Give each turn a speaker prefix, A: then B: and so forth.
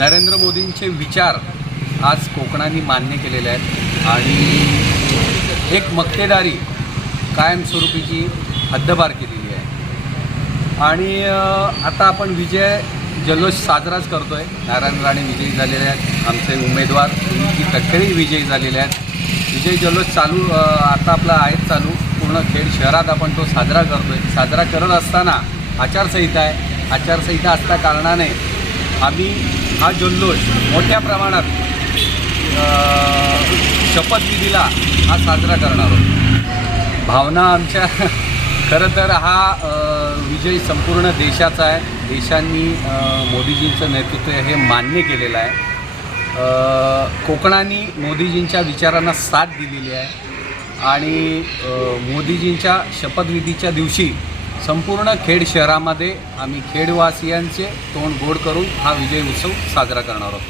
A: नरेंद्र मोदींचे विचार आज कोकणाने मान्य केलेले आहेत. आणि एक मक्तेदारी कायमस्वरूपीची हद्दपार केलेली आहे. आणि आता आपण विजय जल्लोष साजराच करतो आहे नारायण राणे विजयी झालेले आहेत. आमचे उमेदवार की तटकरी विजयी झालेले आहेत. विजय जल्लोष चालू आता आपला आहे चालू. पूर्ण खेड शहरात आपण तो साजरा करतो आहे साजरा करत असताना आचारसंहिता आहे. आचारसंहिता असल्या कारणाने आम्ही हा जल्लोष मोठ्या प्रमाणात शपथविधीला हा साजरा करणार आहोत भावना आमच्या खरं तर हा विजय संपूर्ण देशाचा आहे. देशांनी मोदीजींचं नेतृत्व हे मान्य केलेलं आहे. कोकणांनी मोदीजींच्या विचारांना साथ दिलेली आहे. आणि मोदीजींच्या शपथविधीच्या दिवशी संपूर्ण खेड शहरामध्ये आम्ही खेडवासियांचे तोंड गोड करून हा विजय उत्सव साजरा करणार आहोत.